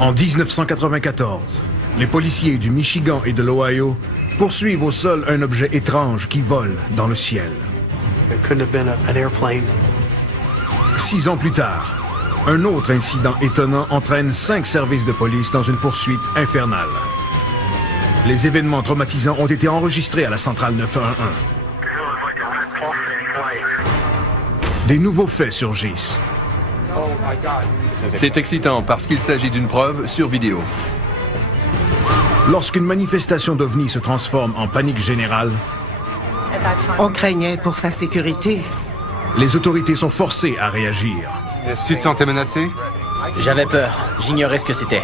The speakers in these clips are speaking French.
En 1994, les policiers du Michigan et de l'Ohio poursuivent au sol un objet étrange qui vole dans le ciel. 6 ans plus tard, un autre incident étonnant entraîne 5 services de police dans une poursuite infernale. Les événements traumatisants ont été enregistrés à la centrale 911. Des nouveaux faits surgissent. C'est excitant parce qu'il s'agit d'une preuve sur vidéo. Lorsqu'une manifestation d'OVNI se transforme en panique générale, on craignait pour sa sécurité. Les autorités sont forcées à réagir. Tu te sentais menacé? J'avais peur. J'ignorais ce que c'était.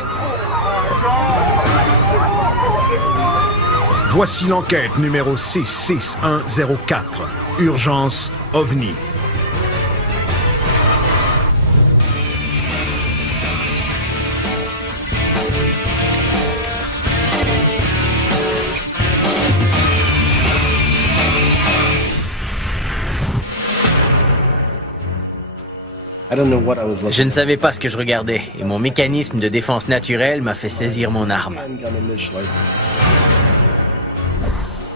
Voici l'enquête numéro 66104. Urgence OVNI. Je ne savais pas ce que je regardais, et mon mécanisme de défense naturelle m'a fait saisir mon arme.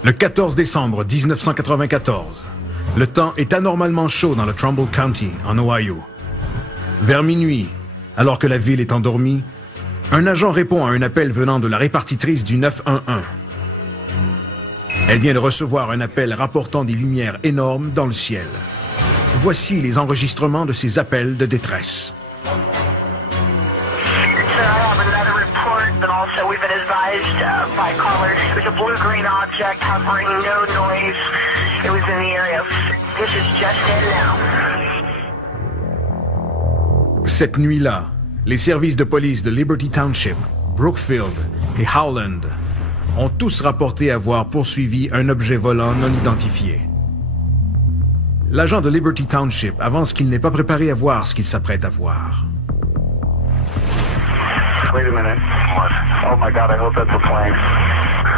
Le 14 décembre 1994, le temps est anormalement chaud dans le Trumbull County, en Ohio. Vers minuit, alors que la ville est endormie, un agent répond à un appel venant de la répartitrice du 911. Elle vient de recevoir un appel rapportant des lumières énormes dans le ciel. Voici les enregistrements de ces appels de détresse. Cette nuit-là, les services de police de Liberty Township, Brookfield et Howland ont tous rapporté avoir poursuivi un objet volant non identifié. L'agent de Liberty Township avance qu'il n'est pas préparé à voir ce qu'il s'apprête à voir. Wait a minute. What? Oh my God, I hope that's a plane.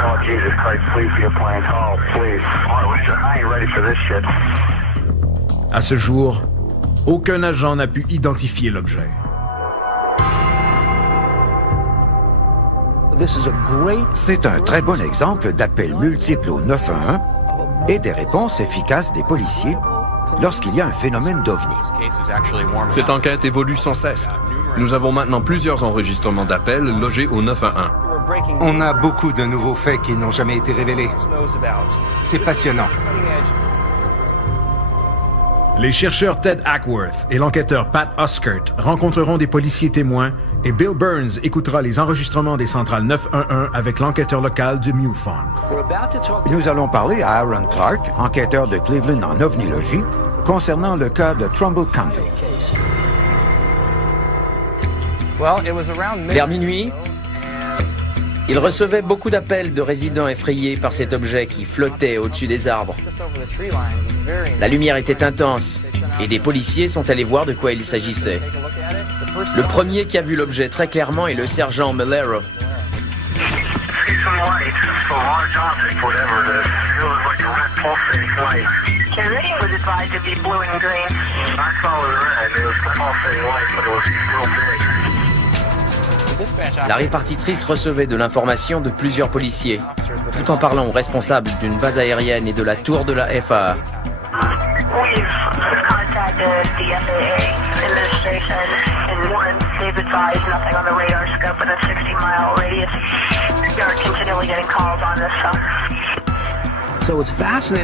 Oh Jesus Christ, please be a plane. Oh please. I ain't ready for this shit. À ce jour, aucun agent n'a pu identifier l'objet. C'est un très bon exemple d'appels multiples au 911 et des réponses efficaces des policiers lorsqu'il y a un phénomène d'OVNI. Cette enquête évolue sans cesse. Nous avons maintenant plusieurs enregistrements d'appels logés au 911. On a beaucoup de nouveaux faits qui n'ont jamais été révélés. C'est passionnant. Les chercheurs Ted Ackworth et l'enquêteur Pat Oskert rencontreront des policiers témoins et Bill Burns écoutera les enregistrements des centrales 911 avec l'enquêteur local de MUFON. Nous allons parler à Aaron Clark, enquêteur de Cleveland en ovniologie, concernant le cas de Trumbull County. Vers minuit, il recevait beaucoup d'appels de résidents effrayés par cet objet qui flottait au-dessus des arbres. La lumière était intense et des policiers sont allés voir de quoi il s'agissait. Le premier qui a vu l'objet très clairement est le sergent Malero. La répartitrice recevait de l'information de plusieurs policiers, tout en parlant aux responsables d'une base aérienne et de la tour de la FAA.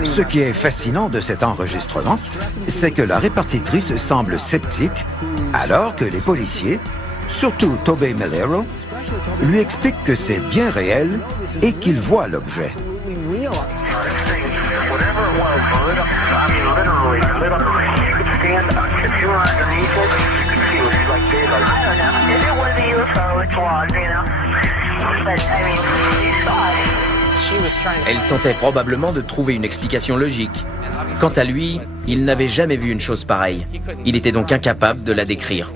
Ce qui est fascinant de cet enregistrement, c'est que la répartitrice semble sceptique, alors que les policiers, surtout Tobey Malero, lui expliquent que c'est bien réel et qu'ils voient l'objet. Elle tentait probablement de trouver une explication logique. Quant à lui, il n'avait jamais vu une chose pareille. Il était donc incapable de la décrire.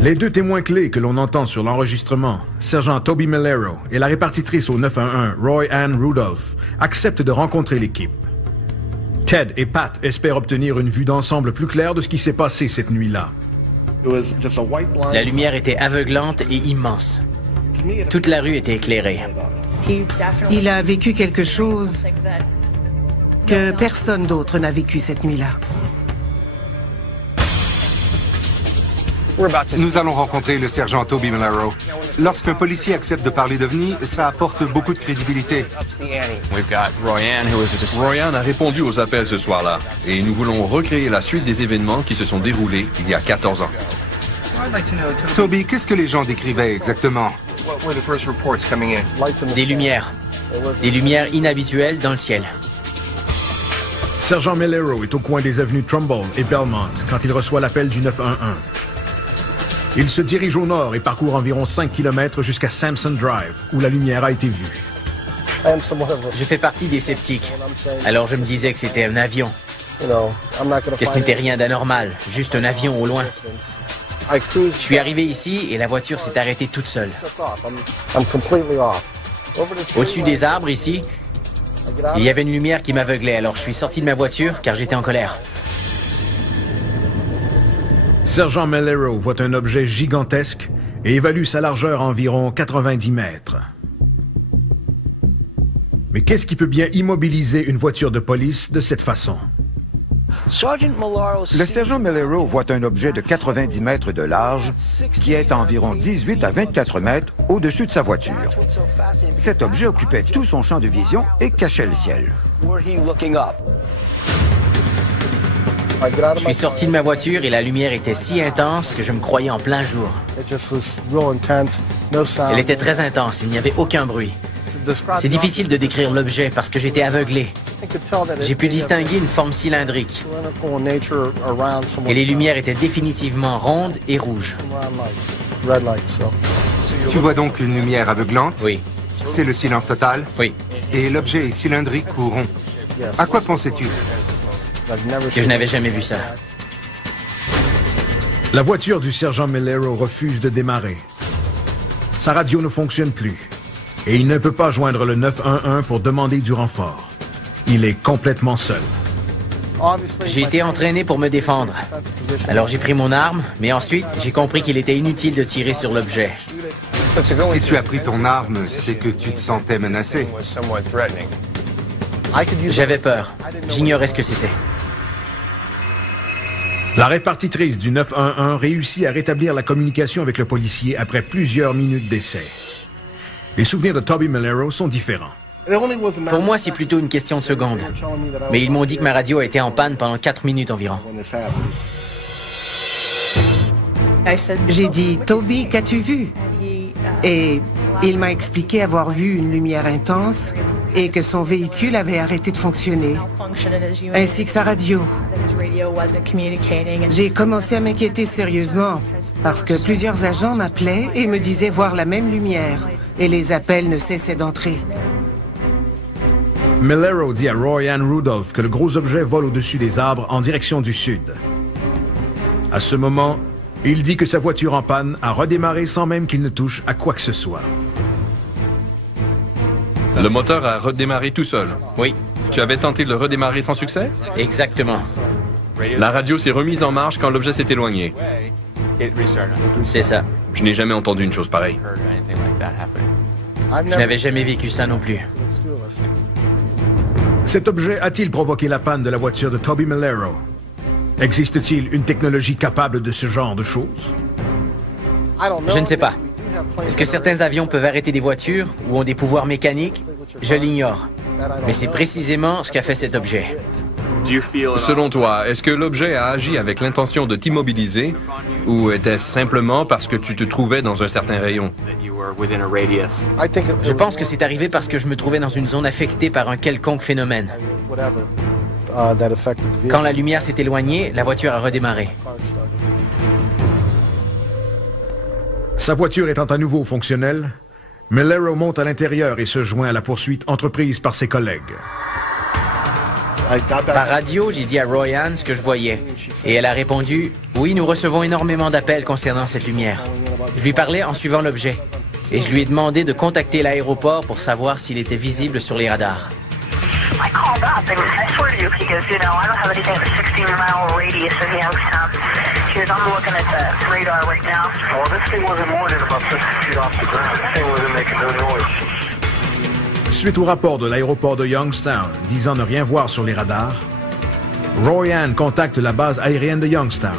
Les deux témoins clés que l'on entend sur l'enregistrement, sergent Tobey Malero et la répartitrice au 911, Roy Ann Rudolph, acceptent de rencontrer l'équipe. Ted et Pat espèrent obtenir une vue d'ensemble plus claire de ce qui s'est passé cette nuit-là. La lumière était aveuglante et immense. Toute la rue était éclairée. Il a vécu quelque chose que personne d'autre n'a vécu cette nuit-là. Nous allons rencontrer le sergent Toby Malero. Lorsqu'un policier accepte de parler d'OVNI, ça apporte beaucoup de crédibilité. Royan a répondu aux appels ce soir-là, et nous voulons recréer la suite des événements qui se sont déroulés il y a 14 ans. Toby, qu'est-ce que les gens décrivaient exactement? Des lumières. Des lumières inhabituelles dans le ciel. Sergent Malero est au coin des avenues Trumbull et Belmont quand il reçoit l'appel du 911. Il se dirige au nord et parcourt environ 5 km jusqu'à Sampson Drive, où la lumière a été vue. Je fais partie des sceptiques. Alors je me disais que c'était un avion. Que ce n'était rien d'anormal, juste un avion au loin. Je suis arrivé ici et la voiture s'est arrêtée toute seule. Au-dessus des arbres, ici, il y avait une lumière qui m'aveuglait, alors je suis sorti de ma voiture car j'étais en colère. Sergent Malero voit un objet gigantesque et évalue sa largeur à environ 90 mètres. Mais qu'est-ce qui peut bien immobiliser une voiture de police de cette façon? Le sergent Malero voit un objet de 90 mètres de large qui est à environ 18 à 24 mètres au-dessus de sa voiture. Cet objet occupait tout son champ de vision et cachait le ciel. Je suis sorti de ma voiture et la lumière était si intense que je me croyais en plein jour. Elle était très intense, il n'y avait aucun bruit. C'est difficile de décrire l'objet parce que j'étais aveuglé. J'ai pu distinguer une forme cylindrique. Et les lumières étaient définitivement rondes et rouges. Tu vois donc une lumière aveuglante? Oui. C'est le silence total? Oui. Et l'objet est cylindrique ou rond? À quoi pensais-tu? Que je n'avais jamais vu ça. La voiture du sergent Malero refuse de démarrer. Sa radio ne fonctionne plus et il ne peut pas joindre le 911 pour demander du renfort. Il est complètement seul. J'ai été entraîné pour me défendre. Alors j'ai pris mon arme, mais ensuite j'ai compris qu'il était inutile de tirer sur l'objet. Si tu as pris ton arme, c'est que tu te sentais menacé. J'avais peur. J'ignorais ce que c'était. La répartitrice du 911 réussit à rétablir la communication avec le policier après plusieurs minutes d'essai. Les souvenirs de Toby Malero sont différents. Pour moi, c'est plutôt une question de secondes. Mais ils m'ont dit que ma radio a été en panne pendant 4 minutes environ. J'ai dit, Toby, qu'as-tu vu? Et il m'a expliqué avoir vu une lumière intense et que son véhicule avait arrêté de fonctionner, ainsi que sa radio. J'ai commencé à m'inquiéter sérieusement parce que plusieurs agents m'appelaient et me disaient voir la même lumière et les appels ne cessaient d'entrer. Malero dit à Royan Rudolph que le gros objet vole au-dessus des arbres en direction du sud. À ce moment, il dit que sa voiture en panne a redémarré sans même qu'il ne touche à quoi que ce soit. Le moteur a redémarré tout seul. Oui. Tu avais tenté de le redémarrer sans succès? Exactement. La radio s'est remise en marche quand l'objet s'est éloigné. C'est ça. Je n'ai jamais entendu une chose pareille. Je n'avais jamais vécu ça non plus. Cet objet a-t-il provoqué la panne de la voiture de Toby Malero? Existe-t-il une technologie capable de ce genre de choses? Je ne sais pas. Est-ce que certains avions peuvent arrêter des voitures ou ont des pouvoirs mécaniques? Je l'ignore. Mais c'est précisément ce qu'a fait cet objet. Selon toi, est-ce que l'objet a agi avec l'intention de t'immobiliser ou était-ce simplement parce que tu te trouvais dans un certain rayon? Je pense que c'est arrivé parce que je me trouvais dans une zone affectée par un quelconque phénomène. Quand la lumière s'est éloignée, la voiture a redémarré. Sa voiture étant à nouveau fonctionnelle, Malero monte à l'intérieur et se joint à la poursuite entreprise par ses collègues. Par radio, j'ai dit à Royan ce que je voyais. Et elle a répondu, « Oui, nous recevons énormément d'appels concernant cette lumière. » Je lui parlais en suivant l'objet. Et je lui ai demandé de contacter l'aéroport pour savoir s'il était visible sur les radars. I called up and I swear to you, he goes, you know, I don't have anything but 16-mile radius of Youngstown. He goes, I'm looking at the radar right now. Well, this thing wasn't more than about 50 feet off the ground. This thing wasn't making no noise. Suite au rapport de l'aéroport de Youngstown disant ne rien voir sur les radars, Royan contacte la base aérienne de Youngstown.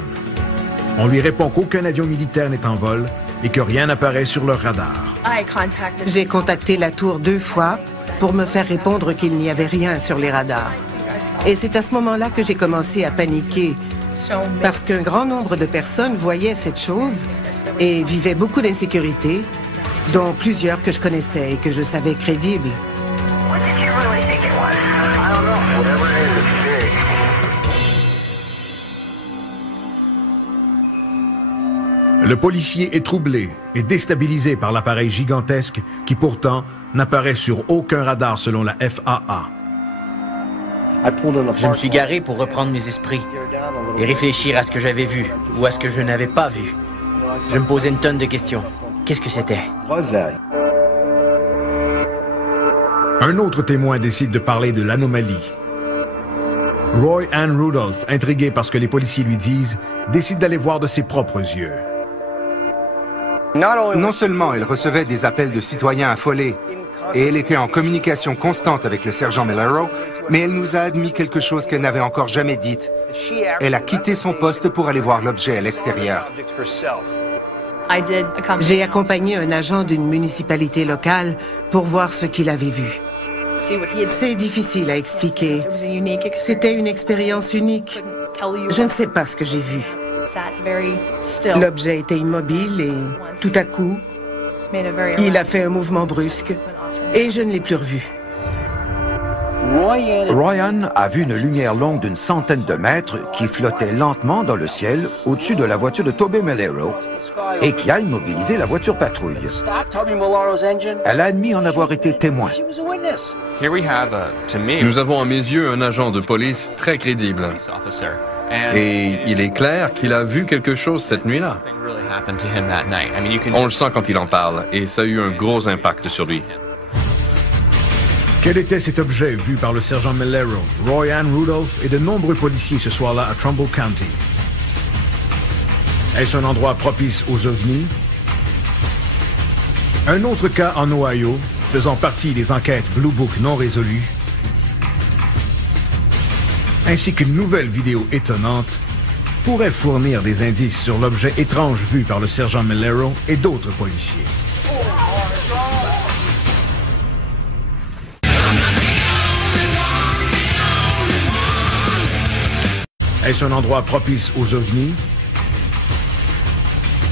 On lui répond qu'aucun avion militaire n'est en vol et que rien n'apparaît sur leur radar. J'ai contacté la tour 2 fois pour me faire répondre qu'il n'y avait rien sur les radars. Et c'est à ce moment-là que j'ai commencé à paniquer, parce qu'un grand nombre de personnes voyaient cette chose et vivaient beaucoup d'insécurité, dont plusieurs que je connaissais et que je savais crédibles. What did you really think it was? I don't know. Whatever it is, it's big. Le policier est troublé et déstabilisé par l'appareil gigantesque qui pourtant n'apparaît sur aucun radar selon la FAA. Je me suis garé pour reprendre mes esprits et réfléchir à ce que j'avais vu ou à ce que je n'avais pas vu. Je me posais une tonne de questions. Qu'est-ce que c'était? Un autre témoin décide de parler de l'anomalie. Roy Ann Rudolph, intrigué par ce que les policiers lui disent, décide d'aller voir de ses propres yeux. Non seulement elle recevait des appels de citoyens affolés, et elle était en communication constante avec le sergent Mellero, mais elle nous a admis quelque chose qu'elle n'avait encore jamais dite. Elle a quitté son poste pour aller voir l'objet à l'extérieur. J'ai accompagné un agent d'une municipalité locale pour voir ce qu'il avait vu. C'est difficile à expliquer. C'était une expérience unique. Je ne sais pas ce que j'ai vu. L'objet était immobile et, tout à coup, il a fait un mouvement brusque et je ne l'ai plus revu. Royan a vu une lumière longue d'une centaine de mètres qui flottait lentement dans le ciel au-dessus de la voiture de Tobey Mellero et qui a immobilisé la voiture patrouille. Elle a admis en avoir été témoin. Nous avons à mes yeux un agent de police très crédible. Et il est clair qu'il a vu quelque chose cette nuit-là. On le sent quand il en parle, et ça a eu un gros impact sur lui. Quel était cet objet vu par le sergent Mellero, Roy Ann Rudolph et de nombreux policiers ce soir-là à Trumbull County? Est-ce un endroit propice aux ovnis? Un autre cas en Ohio, faisant partie des enquêtes Blue Book non résolues, ainsi qu'une nouvelle vidéo étonnante, pourrait fournir des indices sur l'objet étrange vu par le sergent Mellero et d'autres policiers. Est-ce un endroit propice aux ovnis?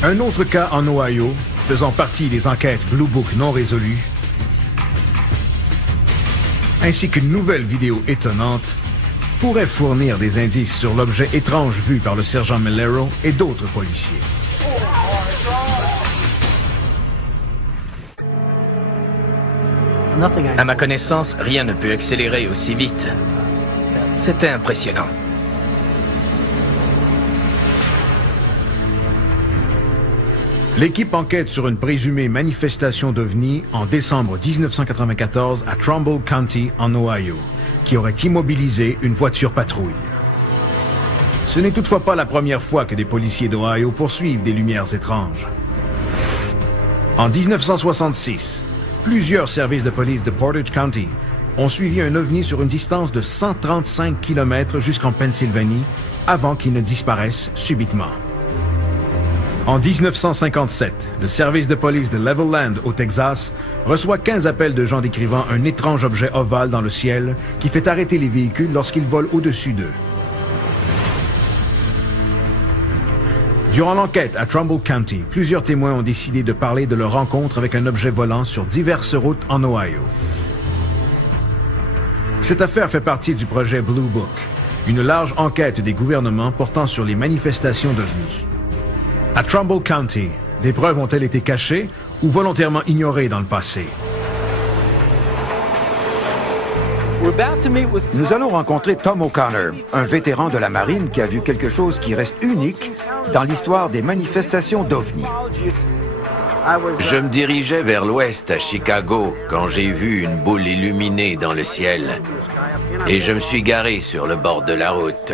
Un autre cas en Ohio, faisant partie des enquêtes Blue Book non résolues, ainsi qu'une nouvelle vidéo étonnante, pourrait fournir des indices sur l'objet étrange vu par le sergent Mellero et d'autres policiers. À ma connaissance, rien ne peut accélérer aussi vite. C'était impressionnant. L'équipe enquête sur une présumée manifestation d'OVNI en décembre 1994 à Trumbull County, en Ohio, qui aurait immobilisé une voiture patrouille. Ce n'est toutefois pas la première fois que des policiers d'Ohio poursuivent des lumières étranges. En 1966, plusieurs services de police de Portage County ont suivi un OVNI sur une distance de 135 km jusqu'en Pennsylvanie avant qu'il ne disparaisse subitement. En 1957, le service de police de Levelland, au Texas, reçoit 15 appels de gens décrivant un étrange objet ovale dans le ciel qui fait arrêter les véhicules lorsqu'ils volent au-dessus d'eux. Durant l'enquête à Trumbull County, plusieurs témoins ont décidé de parler de leur rencontre avec un objet volant sur diverses routes en Ohio. Cette affaire fait partie du projet Blue Book, une large enquête des gouvernements portant sur les manifestations d'OVNI. À Trumbull County, des preuves ont-elles été cachées ou volontairement ignorées dans le passé? Nous allons rencontrer Tom O'Connor, un vétéran de la marine qui a vu quelque chose qui reste unique dans l'histoire des manifestations d'OVNI. Je me dirigeais vers l'ouest à Chicago quand j'ai vu une boule illuminée dans le ciel. Et je me suis garé sur le bord de la route.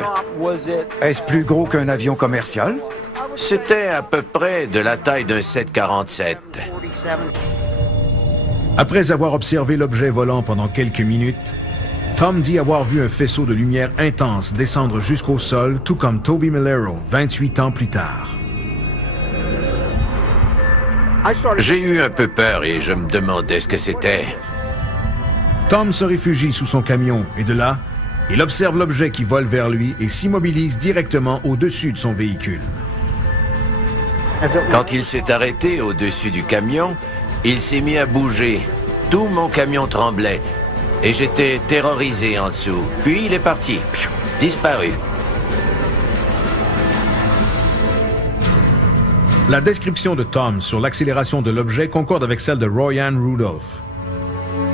Est-ce plus gros qu'un avion commercial? C'était à peu près de la taille d'un 747. Après avoir observé l'objet volant pendant quelques minutes, Tom dit avoir vu un faisceau de lumière intense descendre jusqu'au sol, tout comme Toby Melero, 28 ans plus tard. J'ai eu un peu peur et je me demandais ce que c'était. Tom se réfugie sous son camion et de là, il observe l'objet qui vole vers lui et s'immobilise directement au-dessus de son véhicule. Quand il s'est arrêté au-dessus du camion, il s'est mis à bouger. Tout mon camion tremblait et j'étais terrorisé en dessous. Puis il est parti, disparu. La description de Tom sur l'accélération de l'objet concorde avec celle de Royanne Rudolph.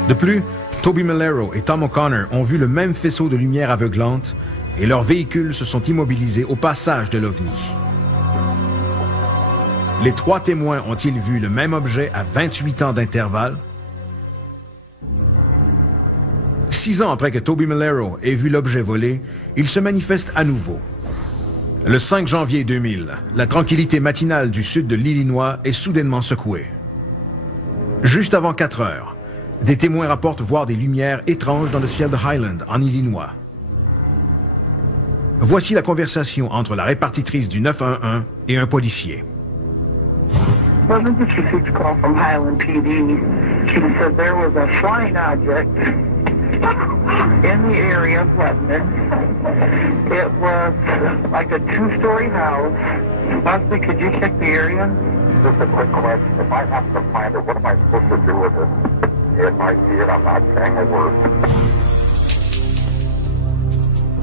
De plus, Toby Melero et Tom O'Connor ont vu le même faisceau de lumière aveuglante et leurs véhicules se sont immobilisés au passage de l'OVNI. Les trois témoins ont-ils vu le même objet à 28 ans d'intervalle? 6 ans après que Toby Melero ait vu l'objet voler, il se manifeste à nouveau. Le 5 janvier 2000, la tranquillité matinale du sud de l'Illinois est soudainement secouée. Juste avant 4 heures, des témoins rapportent voir des lumières étranges dans le ciel de Highland, en Illinois. Voici la conversation entre la répartitrice du 911 et un policier. Well, we just received a call from Highland PD. She said there was a flying object in the area of Lebanon. It was like a 2-story house. Leslie, could you check the area? Just a quick question. If I have to find it, what am I supposed to do with it? If I see it, I'm not saying a word.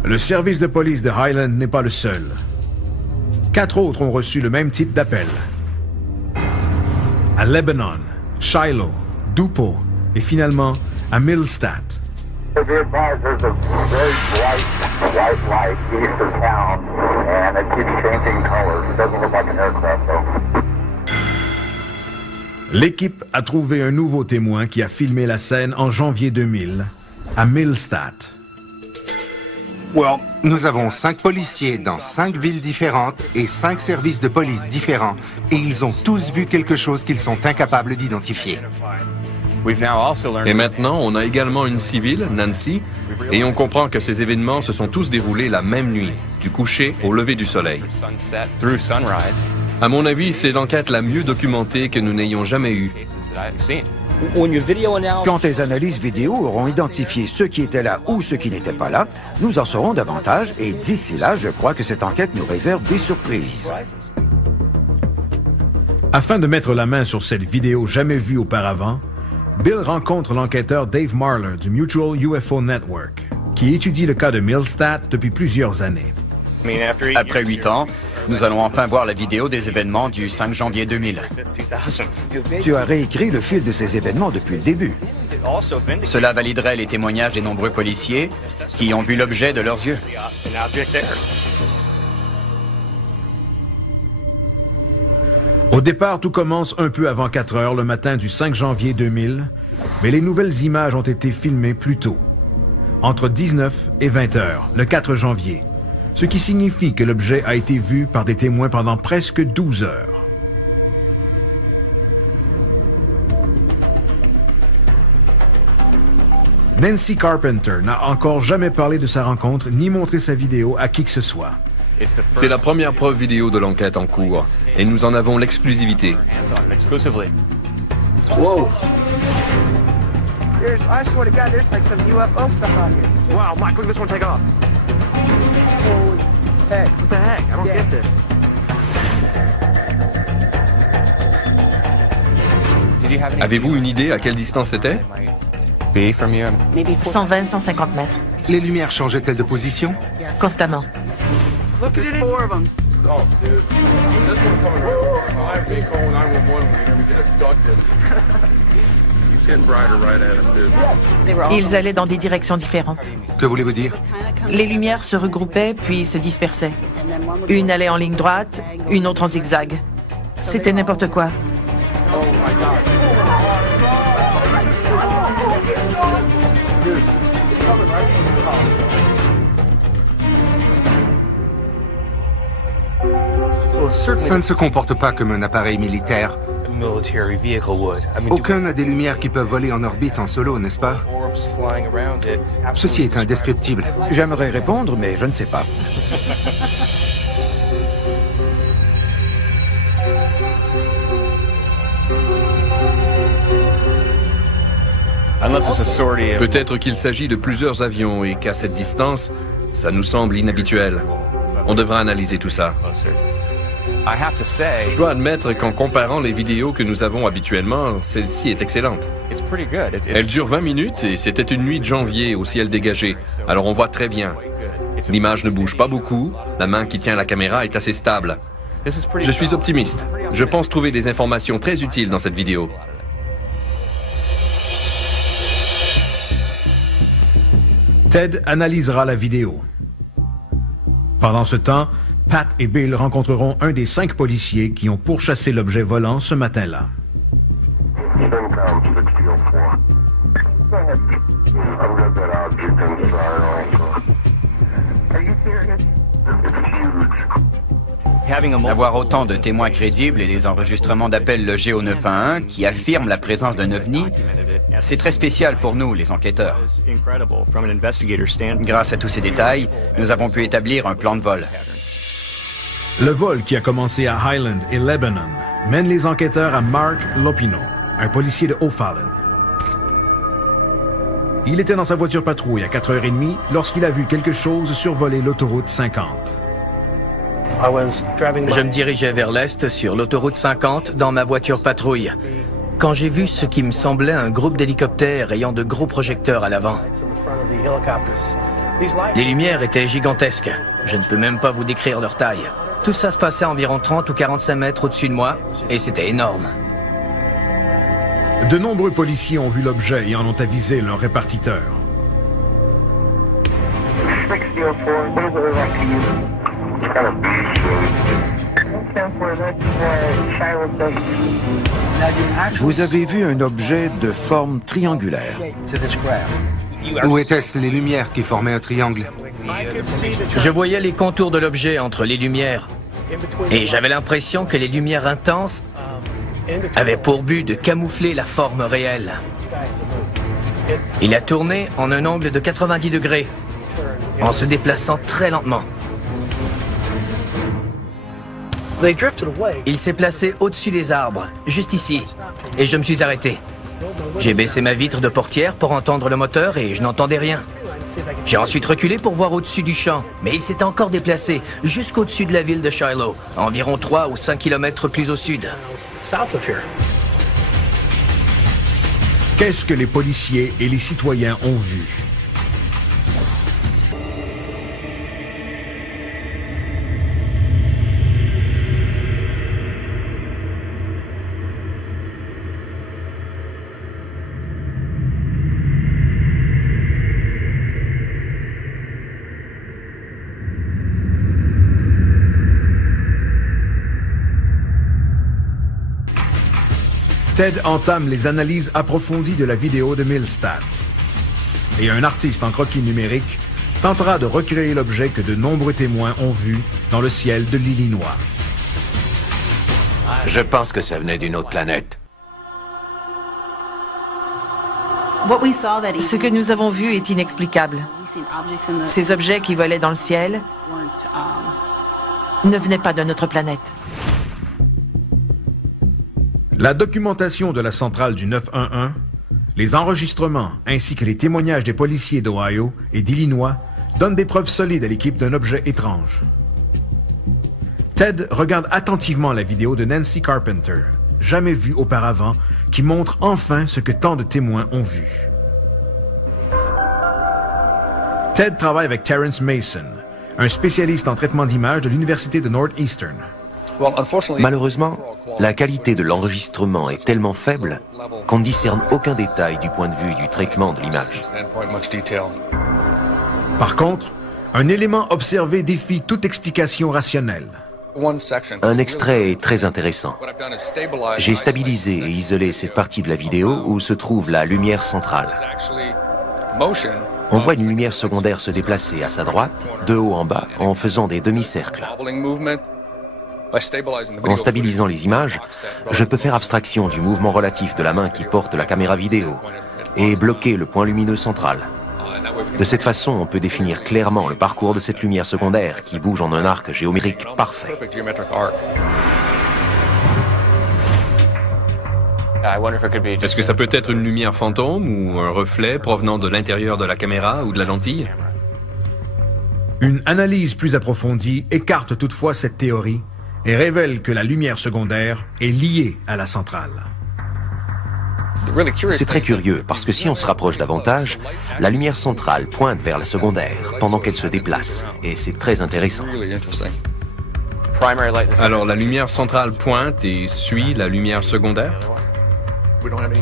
Le service de police de Highland n'est pas le seul. 4 autres ont reçu le même type d'appel. À Lebanon, Shiloh, Dupo et finalement à Millstadt. There's a very bright white light east of town, and it keeps changing colors. It doesn't look like an aircraft, though. L'équipe a trouvé un nouveau témoin qui a filmé la scène en janvier 2000 à Millstadt. Nous avons 5 policiers dans 5 villes différentes et 5 services de police différents, et ils ont tous vu quelque chose qu'ils sont incapables d'identifier. Et maintenant, on a également une civile, Nancy, et on comprend que ces événements se sont tous déroulés la même nuit, du coucher au lever du soleil. À mon avis, c'est l'enquête la mieux documentée que nous n'ayons jamais eue. Quand les analyses vidéo auront identifié ceux qui étaient là ou ceux qui n'étaient pas là, nous en saurons davantage et d'ici là, je crois que cette enquête nous réserve des surprises. Afin de mettre la main sur cette vidéo jamais vue auparavant, Bill rencontre l'enquêteur Dave Marler du Mutual UFO Network, qui étudie le cas de Millstadt depuis plusieurs années. Après 8 ans, nous allons enfin voir la vidéo des événements du 5 janvier 2000. Tu as réécrit le fil de ces événements depuis le début. Cela validerait les témoignages des nombreux policiers qui ont vu l'objet de leurs yeux. Au départ, tout commence un peu avant 4 heures le matin du 5 janvier 2000, mais les nouvelles images ont été filmées plus tôt, entre 19 et 20 heures, le 4 janvier, ce qui signifie que l'objet a été vu par des témoins pendant presque 12 heures. Nancy Carpenter n'a encore jamais parlé de sa rencontre ni montré sa vidéo à qui que ce soit. C'est la première preuve vidéo de l'enquête en cours, et nous en avons l'exclusivité. Whoa. I swear to God, there's like some UFO stuff out here. Wow, Mike, look at this one take off. Holy heck. What the heck? I don't get this. Avez-vous une idée à quelle distance c'était? 120, 150 mètres. Les lumières changeaient-elles de position? Constamment. Look at it. 4 of them. Oh, dude. This one's coming right. I may call 911 when we get abducted. He's getting brighter right at him, dude. Ils allaient dans des directions différentes. Que voulez-vous dire? Les lumières se regroupaient puis se dispersaient. Une allait en ligne droite, une autre en zigzag. C'était n'importe quoi. Ça ne se comporte pas comme un appareil militaire. Aucun n'a des lumières qui peuvent voler en orbite en solo, n'est-ce pas? Ceci est indescriptible. J'aimerais répondre, mais je ne sais pas. Peut-être qu'il s'agit de plusieurs avions et qu'à cette distance, ça nous semble inhabituel. On devra analyser tout ça. Je dois admettre qu'en comparant les vidéos que nous avons habituellement, celle-ci est excellente. Elle dure 20 minutes et c'était une nuit de janvier au ciel dégagé, alors on voit très bien. L'image ne bouge pas beaucoup, la main qui tient la caméra est assez stable. Je suis optimiste. Je pense trouver des informations très utiles dans cette vidéo. Ted analysera la vidéo. Pendant ce temps, Pat et Bill rencontreront un des 5 policiers qui ont pourchassé l'objet volant ce matin-là. Avoir autant de témoins crédibles et des enregistrements d'appels logés au 911 qui affirment la présence d'un ovni, c'est très spécial pour nous, les enquêteurs. Grâce à tous ces détails, nous avons pu établir un plan de vol. Le vol qui a commencé à Highland et Lebanon mène les enquêteurs à Mark Lopino, un policier de O'Fallon. Il était dans sa voiture patrouille à 4h30 lorsqu'il a vu quelque chose survoler l'autoroute 50. Je me dirigeais vers l'est sur l'autoroute 50 dans ma voiture patrouille, quand j'ai vu ce qui me semblait un groupe d'hélicoptères ayant de gros projecteurs à l'avant. Les lumières étaient gigantesques. Je ne peux même pas vous décrire leur taille. Tout ça se passait à environ 30 ou 45 mètres au-dessus de moi, et c'était énorme. De nombreux policiers ont vu l'objet et en ont avisé leur répartiteur. Vous avez vu un objet de forme triangulaire. Où étaient-ce les lumières qui formaient un triangle? Je voyais les contours de l'objet entre les lumières, et j'avais l'impression que les lumières intenses avaient pour but de camoufler la forme réelle. Il a tourné en un angle de 90 degrés, en se déplaçant très lentement. Il s'est placé au-dessus des arbres, juste ici, et je me suis arrêté. J'ai baissé ma vitre de portière pour entendre le moteur et je n'entendais rien. J'ai ensuite reculé pour voir au-dessus du champ, mais il s'est encore déplacé jusqu'au-dessus de la ville de Shiloh, à environ 3 ou 5 kilomètres plus au sud. Qu'est-ce que les policiers et les citoyens ont vu? Ted entame les analyses approfondies de la vidéo de Millstat. Et un artiste en croquis numérique tentera de recréer l'objet que de nombreux témoins ont vu dans le ciel de l'Illinois. Je pense que ça venait d'une autre planète. Ce que nous avons vu est inexplicable. Ces objets qui volaient dans le ciel ne venaient pas de notre planète. La documentation de la centrale du 911, les enregistrements ainsi que les témoignages des policiers d'Ohio et d'Illinois donnent des preuves solides à l'équipe d'un objet étrange. Ted regarde attentivement la vidéo de Nancy Carpenter, jamais vue auparavant, qui montre enfin ce que tant de témoins ont vu. Ted travaille avec Terrence Mason, un spécialiste en traitement d'images de l'Université de Northeastern. Malheureusement, la qualité de l'enregistrement est tellement faible qu'on ne discerne aucun détail du point de vue du traitement de l'image. Par contre, un élément observé défie toute explication rationnelle. Un extrait est très intéressant. J'ai stabilisé et isolé cette partie de la vidéo où se trouve la lumière centrale. On voit une lumière secondaire se déplacer à sa droite, de haut en bas, en faisant des demi-cercles. En stabilisant les images, je peux faire abstraction du mouvement relatif de la main qui porte la caméra vidéo et bloquer le point lumineux central. De cette façon, on peut définir clairement le parcours de cette lumière secondaire qui bouge en un arc géométrique parfait. Est-ce que ça peut être une lumière fantôme ou un reflet provenant de l'intérieur de la caméra ou de la lentille? Une analyse plus approfondie écarte toutefois cette théorie et révèle que la lumière secondaire est liée à la centrale. C'est très curieux parce que si on se rapproche davantage, la lumière centrale pointe vers la secondaire pendant qu'elle se déplace et c'est très intéressant. Alors la lumière centrale pointe et suit la lumière secondaire?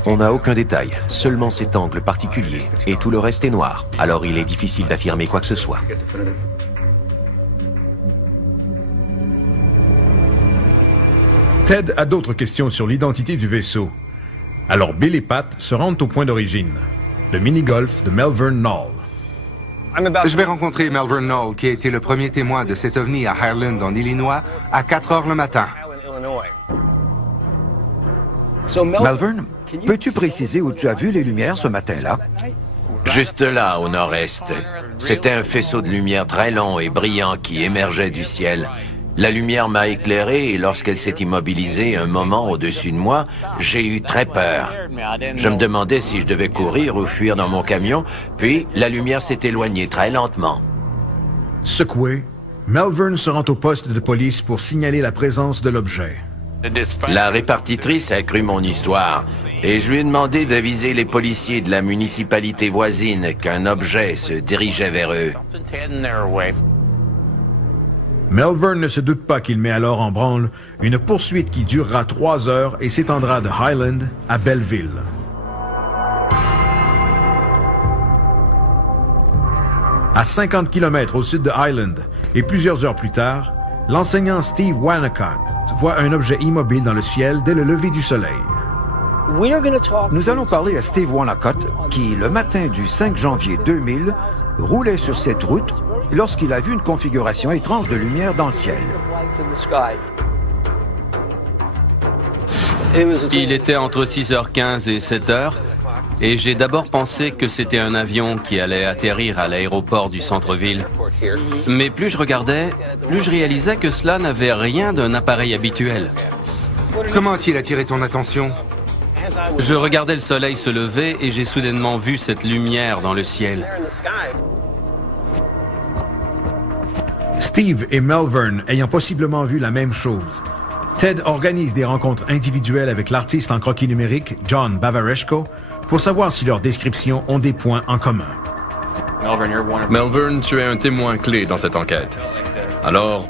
On n'a aucun détail, seulement cet angle particulier et tout le reste est noir, alors il est difficile d'affirmer quoi que ce soit. Ted a d'autres questions sur l'identité du vaisseau. Alors Bill et Pat se rendent au point d'origine, le mini-golf de Melvern Knoll. Je vais rencontrer Melvern Knoll, qui a été le premier témoin de cet ovni à Highland, en Illinois, à 4 heures le matin. Melvern, peux-tu préciser où tu as vu les lumières ce matin-là? Juste là, au nord-est. C'était un faisceau de lumière très long et brillant qui émergeait du ciel. La lumière m'a éclairé et lorsqu'elle s'est immobilisée un moment au-dessus de moi, j'ai eu très peur. Je me demandais si je devais courir ou fuir dans mon camion, puis la lumière s'est éloignée très lentement. Secoué, Melvern se rend au poste de police pour signaler la présence de l'objet. La répartitrice a cru mon histoire et je lui ai demandé d'aviser les policiers de la municipalité voisine qu'un objet se dirigeait vers eux. Melvern ne se doute pas qu'il met alors en branle une poursuite qui durera 3 heures et s'étendra de Highland à Belleville. À 50 km au sud de Highland et plusieurs heures plus tard, l'enseignant Steve Wanacott voit un objet immobile dans le ciel dès le lever du soleil. Nous allons parler à Steve Wanacott qui, le matin du 5 janvier 2000, roulait sur cette route lorsqu'il a vu une configuration étrange de lumière dans le ciel. Il était entre 6h15 et 7h, et j'ai d'abord pensé que c'était un avion qui allait atterrir à l'aéroport du centre-ville. Mais plus je regardais, plus je réalisais que cela n'avait rien d'un appareil habituel. Comment a-t-il attiré ton attention? Je regardais le soleil se lever et j'ai soudainement vu cette lumière dans le ciel. Steve et Melvern ayant possiblement vu la même chose, Ted organise des rencontres individuelles avec l'artiste en croquis numérique John Bavareshko pour savoir si leurs descriptions ont des points en commun. Melvern, tu es un témoin clé dans cette enquête. Alors,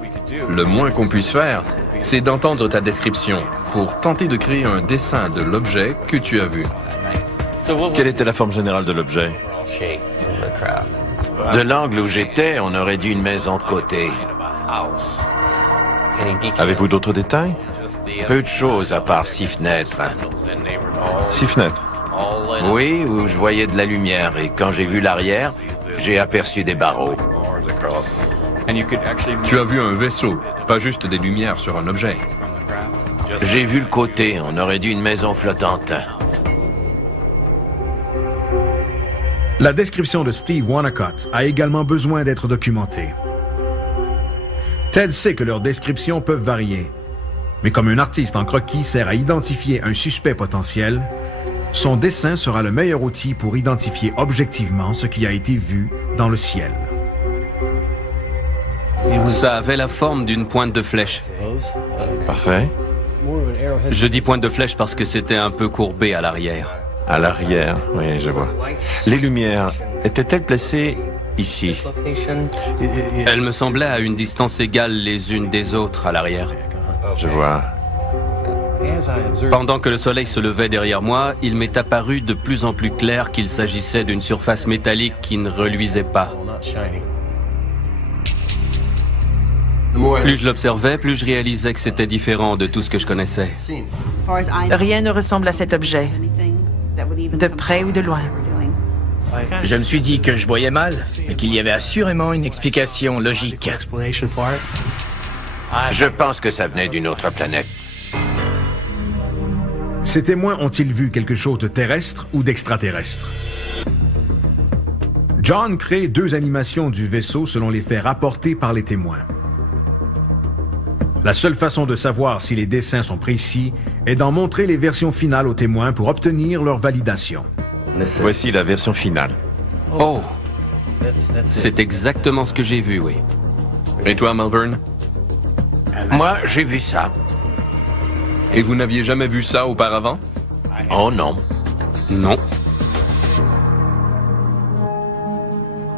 le moins qu'on puisse faire, c'est d'entendre ta description pour tenter de créer un dessin de l'objet que tu as vu. Quelle était la forme générale de l'objet? De l'angle où j'étais, on aurait dit une maison de côté. Avez-vous d'autres détails? Peu de choses à part 6 fenêtres. 6 fenêtres? Oui, où je voyais de la lumière et quand j'ai vu l'arrière, j'ai aperçu des barreaux. Tu as vu un vaisseau, pas juste des lumières sur un objet. J'ai vu le côté, on aurait dit une maison flottante. La description de Steve Wanacott a également besoin d'être documentée. Ted sait que leurs descriptions peuvent varier, mais comme un artiste en croquis sert à identifier un suspect potentiel, son dessin sera le meilleur outil pour identifier objectivement ce qui a été vu dans le ciel. Ça avait la forme d'une pointe de flèche. Parfait. Je dis pointe de flèche parce que c'était un peu courbé à l'arrière. À l'arrière, oui, je vois. Les lumières étaient-elles placées ici? Elles me semblaient à une distance égale les unes des autres à l'arrière. Je vois. Pendant que le soleil se levait derrière moi, il m'est apparu de plus en plus clair qu'il s'agissait d'une surface métallique qui ne reluisait pas. Plus je l'observais, plus je réalisais que c'était différent de tout ce que je connaissais. Rien ne ressemble à cet objet, de près ou de loin. Je me suis dit que je voyais mal, mais qu'il y avait assurément une explication logique. Je pense que ça venait d'une autre planète. Ces témoins ont-ils vu quelque chose de terrestre ou d'extraterrestre? John crée 2 animations du vaisseau selon les faits rapportés par les témoins. La seule façon de savoir si les dessins sont précis est d'en montrer les versions finales aux témoins pour obtenir leur validation. Voici la version finale. Oh! C'est exactement ce que j'ai vu, oui. Et toi, Malvern? Moi, j'ai vu ça. Et vous n'aviez jamais vu ça auparavant? Oh non. Non.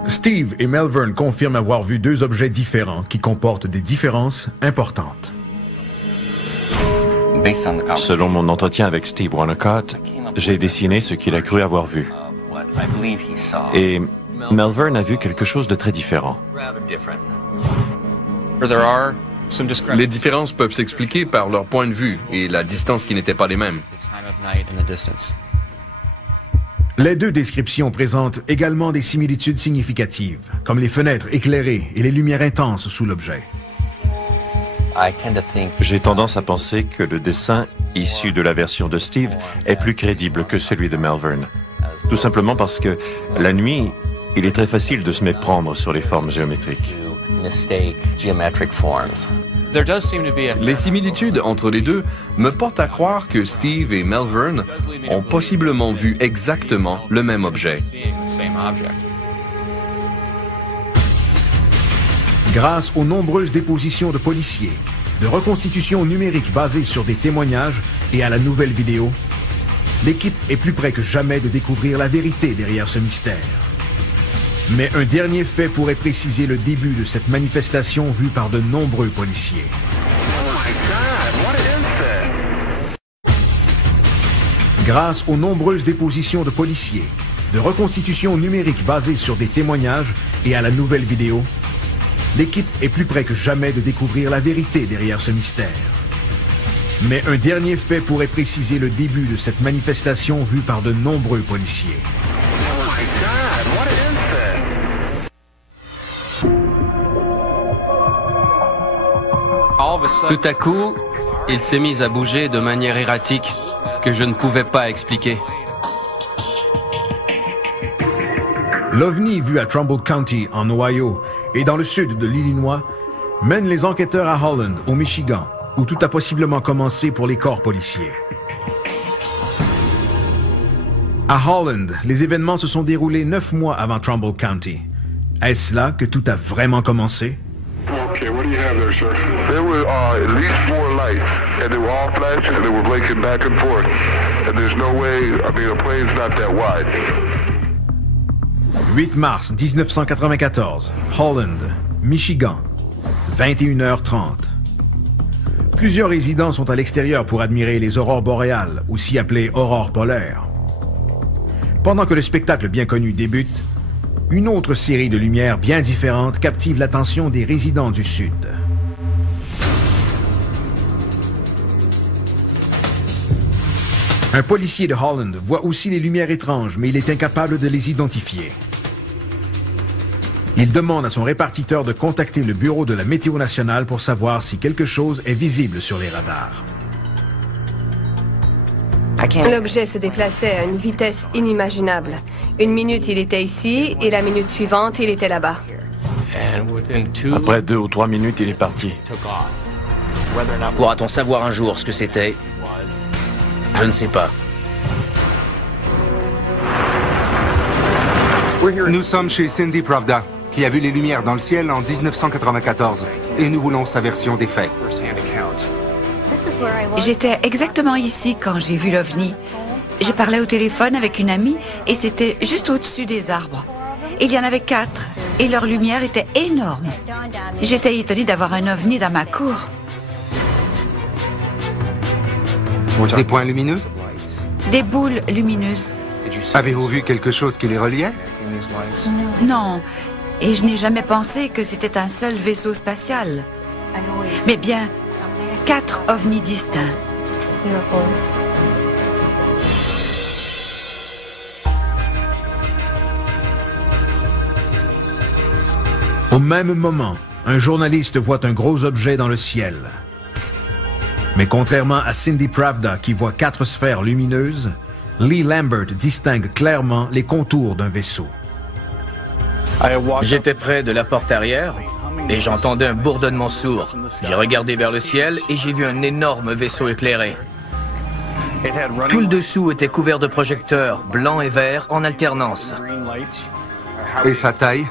Steve et Malvern confirment avoir vu 2 objets différents qui comportent des différences importantes. Selon mon entretien avec Steve Wynkoop, j'ai dessiné ce qu'il a cru avoir vu. Et Malvern a vu quelque chose de très différent. Les différences peuvent s'expliquer par leur point de vue et la distance qui n'était pas les mêmes. Les 2 descriptions présentent également des similitudes significatives, comme les fenêtres éclairées et les lumières intenses sous l'objet. J'ai tendance à penser que le dessin issu de la version de Steve est plus crédible que celui de Malvern. Tout simplement parce que la nuit, il est très facile de se méprendre sur les formes géométriques. Les similitudes entre les 2 me portent à croire que Steve et Malvern ont possiblement vu exactement le même objet. Grâce aux nombreuses dépositions de policiers, de reconstitutions numériques basées sur des témoignages et à la nouvelle vidéo, l'équipe est plus près que jamais de découvrir la vérité derrière ce mystère. Mais un dernier fait pourrait préciser le début de cette manifestation vue par de nombreux policiers. Grâce aux nombreuses dépositions de policiers, de reconstitutions numériques basées sur des témoignages et à la nouvelle vidéo, l'équipe est plus près que jamais de découvrir la vérité derrière ce mystère. Mais un dernier fait pourrait préciser le début de cette manifestation vue par de nombreux policiers. Tout à coup, il s'est mis à bouger de manière erratique que je ne pouvais pas expliquer. L'OVNI vu à Trumbull County, en Ohio, et dans le sud de l'Illinois, mène les enquêteurs à Holland, au Michigan, où tout a possiblement commencé pour les corps policiers. À Holland, les événements se sont déroulés 9 mois avant Trumbull County. Est-ce là que tout a vraiment commencé? Okay, what do you have there, sir? There were at least 4 lights, and they were all flashing, and they were blinking back and forth. And there's no way, I mean, a plane's not that wide. 8 mars 1994, Holland, Michigan, 21h30. Plusieurs résidents sont à l'extérieur pour admirer les aurores boréales, aussi appelées aurores polaires. Pendant que le spectacle bien connu débute, une autre série de lumières bien différentes captive l'attention des résidents du Sud. Un policier de Holland voit aussi les lumières étranges, mais il est incapable de les identifier. Il demande à son répartiteur de contacter le bureau de la Météo nationale pour savoir si quelque chose est visible sur les radars. L'objet se déplaçait à une vitesse inimaginable. Une minute, il était ici, et la minute suivante, il était là-bas. Après 2 ou 3 minutes, il est parti. Pourra-t-on savoir un jour ce que c'était? Je ne sais pas. Nous sommes chez Cindy Pravda, qui a vu les lumières dans le ciel en 1994, et nous voulons sa version des faits. J'étais exactement ici quand j'ai vu l'OVNI. Je parlais au téléphone avec une amie et c'était juste au-dessus des arbres. Il y en avait 4 et leur lumière était énorme. J'étais étonnée d'avoir un OVNI dans ma cour. Des points lumineux? Des boules lumineuses. Avez-vous vu quelque chose qui les reliait? Non, et je n'ai jamais pensé que c'était un seul vaisseau spatial. Mais bien 4 ovnis distincts. Au même moment, un journaliste voit un gros objet dans le ciel. Mais contrairement à Cindy Pravda qui voit 4 sphères lumineuses, Lee Lambert distingue clairement les contours d'un vaisseau. J'étais près de la porte arrière et j'entendais un bourdonnement sourd. J'ai regardé vers le ciel et j'ai vu un énorme vaisseau éclairé. Tout le dessous était couvert de projecteurs, blancs et verts, en alternance. Et sa taille?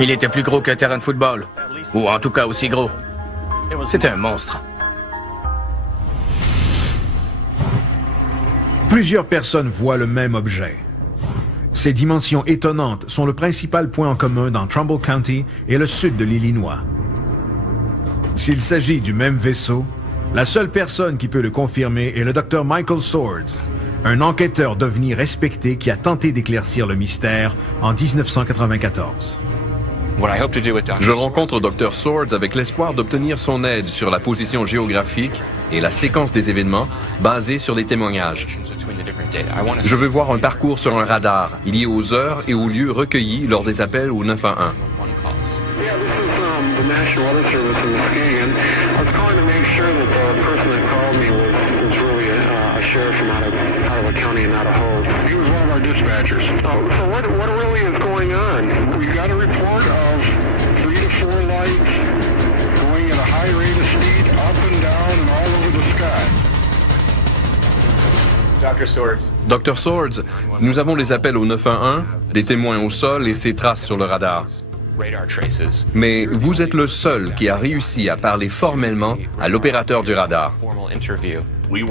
Il était plus gros qu'un terrain de football. Ou en tout cas aussi gros. C'était un monstre. Plusieurs personnes voient le même objet. Ces dimensions étonnantes sont le principal point en commun dans Trumbull County et le sud de l'Illinois. S'il s'agit du même vaisseau, la seule personne qui peut le confirmer est le Dr. Michael Swords, un enquêteur d'OVNI respecté qui a tenté d'éclaircir le mystère en 1994. Je rencontre Dr. Swords avec l'espoir d'obtenir son aide sur la position géographique et la séquence des événements basée sur les témoignages. Je veux voir un parcours sur un radar lié aux heures et aux lieux recueillis lors des appels au 911. Dispatchers. So what really is going on? We got a report of 3 to 4 lights going at a high rate of speed up and down and all over the sky. Dr. Swords, nous avons les appels au 911, des témoins au sol et ses traces sur le radar. Mais vous êtes le seul qui a réussi à parler formellement à l'opérateur du radar.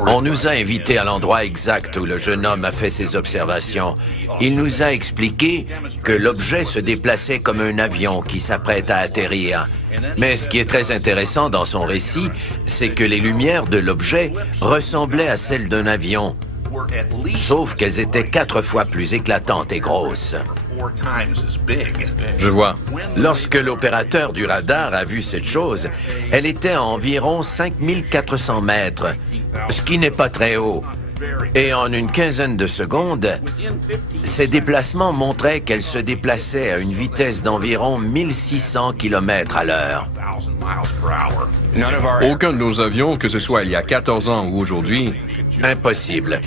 On nous a invités à l'endroit exact où le jeune homme a fait ses observations. Il nous a expliqué que l'objet se déplaçait comme un avion qui s'apprête à atterrir. Mais ce qui est très intéressant dans son récit, c'est que les lumières de l'objet ressemblaient à celles d'un avion, sauf qu'elles étaient 4 fois plus éclatantes et grosses. Je vois. Lorsque l'opérateur du radar a vu cette chose, elle était à environ 5400 mètres, ce qui n'est pas très haut. Et en une quinzaine de secondes, ces déplacements montraient qu'elle se déplaçait à une vitesse d'environ 1600 km à l'heure. Aucun de nos avions, que ce soit il y a 14 ans ou aujourd'hui, impossible,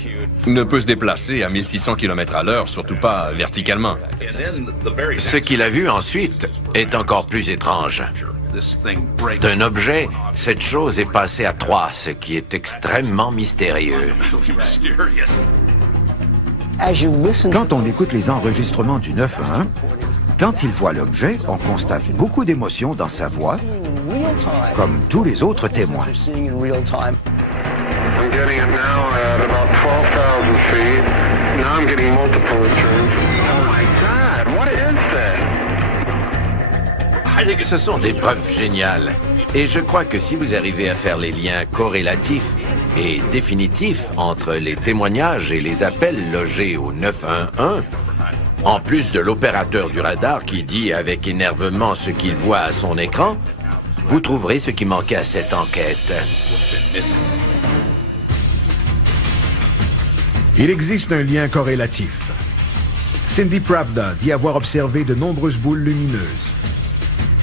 ne peut se déplacer à 1600 km à l'heure, surtout pas verticalement. Ce qu'il a vu ensuite est encore plus étrange. D'un objet, cette chose est passée à 3, ce qui est extrêmement mystérieux. Quand on écoute les enregistrements du 911, quand il voit l'objet, on constate beaucoup d'émotions dans sa voix, comme tous les autres témoins. I'm getting it now at about 12,000 feet. Now I'm getting multiple returns. Oh my God, what is that? Ce sont des preuves géniales. Et je crois que si vous arrivez à faire les liens corrélatifs et définitifs entre les témoignages et les appels logés au 911, en plus de l'opérateur du radar qui dit avec énervement ce qu'il voit à son écran, vous trouverez ce qui manquait à cette enquête. Il existe un lien corrélatif. Cindy Pravda dit avoir observé de nombreuses boules lumineuses.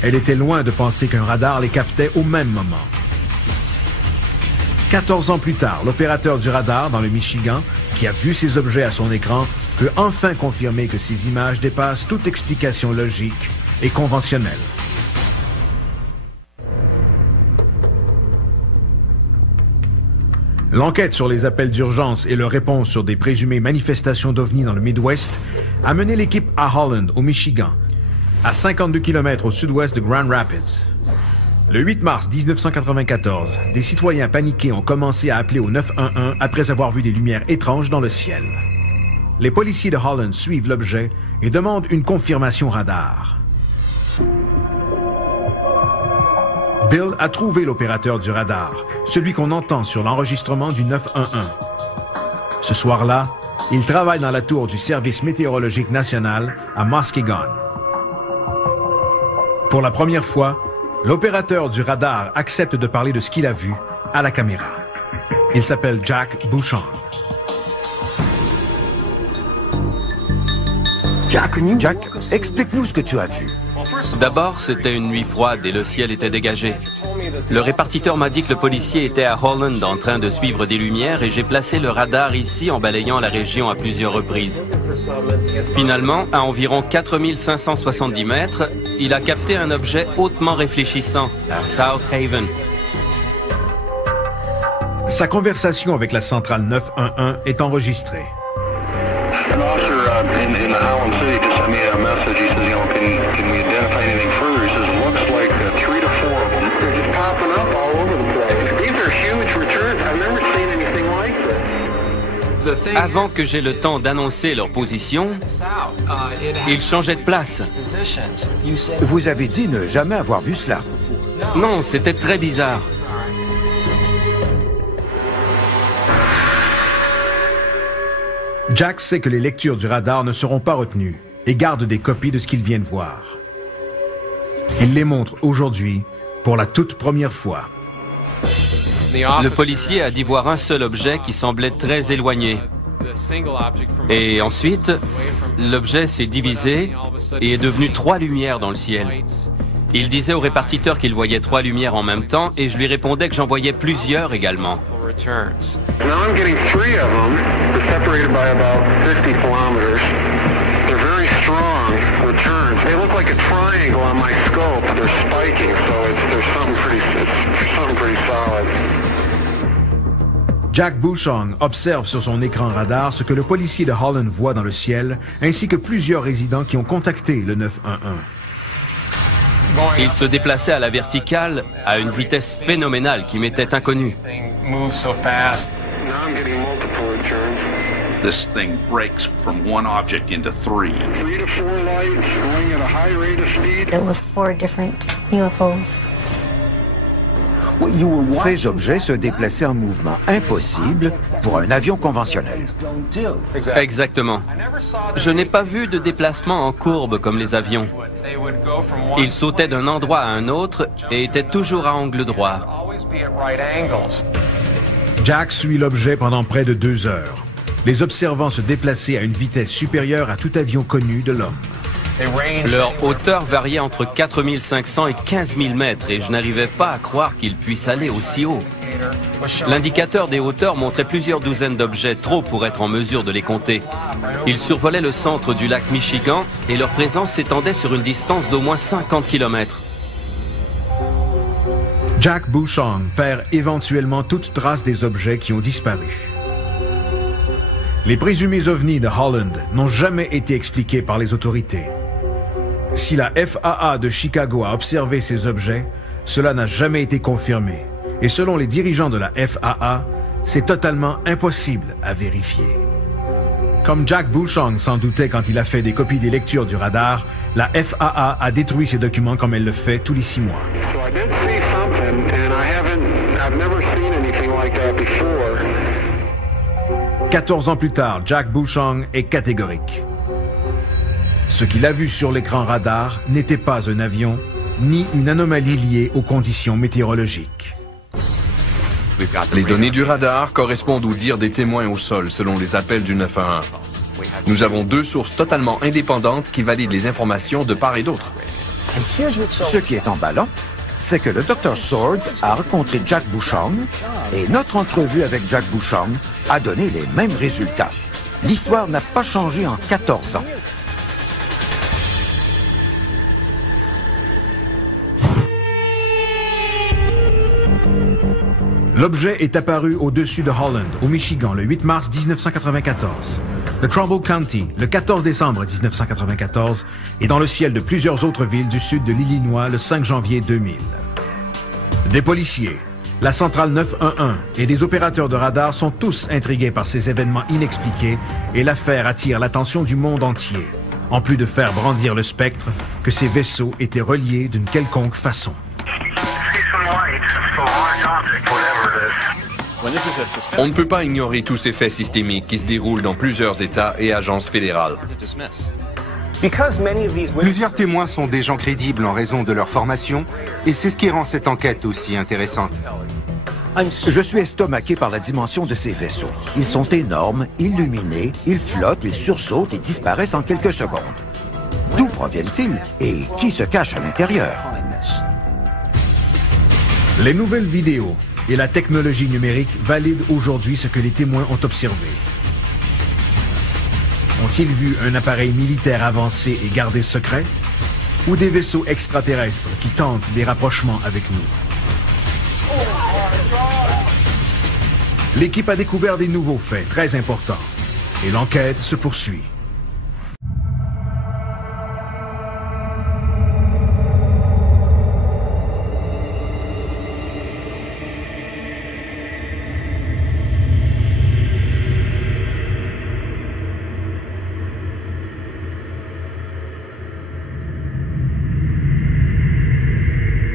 Elle était loin de penser qu'un radar les captait au même moment. 14 ans plus tard, l'opérateur du radar dans le Michigan, qui a vu ces objets à son écran, peut enfin confirmer que ces images dépassent toute explication logique et conventionnelle. L'enquête sur les appels d'urgence et leurs réponses sur des présumées manifestations d'OVNI dans le Midwest a mené l'équipe à Holland, au Michigan, à 52 km au sud-ouest de Grand Rapids. Le 8 mars 1994, des citoyens paniqués ont commencé à appeler au 911 après avoir vu des lumières étranges dans le ciel. Les policiers de Holland suivent l'objet et demandent une confirmation radar. Bill a trouvé l'opérateur du radar, celui qu'on entend sur l'enregistrement du 911. Ce soir-là, il travaille dans la tour du Service météorologique national à Muskegon. Pour la première fois, L'opérateur du radar accepte de parler de ce qu'il a vu à la caméra. Il s'appelle Jack Bouchong. Jack, explique-nous ce que tu as vu. D'abord, c'était une nuit froide et le ciel était dégagé. Le répartiteur m'a dit que le policier était à Holland en train de suivre des lumières et j'ai placé le radar ici en balayant la région à plusieurs reprises. Finalement, à environ 4570 mètres, il a capté un objet hautement réfléchissant à South Haven. Sa conversation avec la centrale 911 est enregistrée. An officer in Holland City just sent me a message. He says, you know, can we identify anything further? He says, it looks like 3 to 4 of them. They're just popping up all over the place. These are huge returns. I've never seen anything like this. Avant que j'aie le temps d'annoncer leur position, ils changeaient de place. Vous avez dit ne jamais avoir vu cela. Non, c'était très bizarre. Jack sait que les lectures du radar ne seront pas retenues et garde des copies de ce qu'il vient de voir. Il les montre aujourd'hui pour la toute première fois. Le policier a dit voir un seul objet qui semblait très éloigné. Et ensuite, l'objet s'est divisé et est devenu 3 lumières dans le ciel. Il disait au répartiteur qu'il voyait 3 lumières en même temps et je lui répondais que j'en voyais plusieurs également. Now I'm getting 3 of them. They're separated by about 50 kilometers. They're very strong returns. They look like a triangle on my scope. They're spiking, so there's something pretty solid. Jack Bouchong observe sur son écran radar ce que le policier de Holland voit dans le ciel, ainsi que plusieurs résidents qui ont contacté le 911. Il se déplaçait à la verticale à une vitesse phénoménale qui m'était inconnue. This thing breaks from one object into 3. 3 to 4 lights going at a high rate of speed. It was 4 different UFOs. Ces objets se déplaçaient en mouvement impossible pour un avion conventionnel. Exactement. Je n'ai pas vu de déplacement en courbe comme les avions. Ils sautaient d'un endroit à un autre et étaient toujours à angle droit. Jack suit l'objet pendant près de 2 heures, les observant se déplacer à une vitesse supérieure à tout avion connu de l'homme. Leur hauteur variait entre 4500 et 15 000 mètres et je n'arrivais pas à croire qu'ils puissent aller aussi haut. L'indicateur des hauteurs montrait plusieurs douzaines d'objets, trop pour être en mesure de les compter. Ils survolaient le centre du lac Michigan et leur présence s'étendait sur une distance d'au moins 50 km. Jack Bouchong perd éventuellement toute trace des objets qui ont disparu. Les présumés ovnis de Holland n'ont jamais été expliqués par les autorités. Si la FAA de Chicago a observé ces objets, cela n'a jamais été confirmé. Et selon les dirigeants de la FAA, c'est totalement impossible à vérifier. Comme Jack Bouchong s'en doutait quand il a fait des copies des lectures du radar, la FAA a détruit ces documents comme elle le fait tous les 6 mois. 14 ans plus tard, Jack Bouchong est catégorique. Ce qu'il a vu sur l'écran radar n'était pas un avion, ni une anomalie liée aux conditions météorologiques. Les données du radar correspondent aux dires des témoins au sol selon les appels du 911. Nous avons 2 sources totalement indépendantes qui valident les informations de part et d'autre. Ce qui est emballant, c'est que le Dr Swords a rencontré Jack Bouchong et notre entrevue avec Jack Bouchong a donné les mêmes résultats. L'histoire n'a pas changé en 14 ans. L'objet est apparu au-dessus de Holland, au Michigan, le 8 mars 1994, de Trumbull County, le 14 décembre 1994, et dans le ciel de plusieurs autres villes du sud de l'Illinois le 5 janvier 2000. Des policiers, la centrale 911 et des opérateurs de radar sont tous intrigués par ces événements inexpliqués et l'affaire attire l'attention du monde entier, en plus de faire brandir le spectre que ces vaisseaux étaient reliés d'une quelconque façon. On ne peut pas ignorer tous ces faits systémiques qui se déroulent dans plusieurs États et agences fédérales. Plusieurs témoins sont des gens crédibles en raison de leur formation, et c'est ce qui rend cette enquête aussi intéressante. Je suis estomaqué par la dimension de ces vaisseaux. Ils sont énormes, illuminés, ils flottent, ils sursautent et disparaissent en quelques secondes. D'où proviennent-ils et qui se cache à l'intérieur? Les nouvelles vidéos et la technologie numérique valident aujourd'hui ce que les témoins ont observé. Ont-ils vu un appareil militaire avancé et gardé secret? Ou des vaisseaux extraterrestres qui tentent des rapprochements avec nous? L'équipe a découvert des nouveaux faits très importants et l'enquête se poursuit.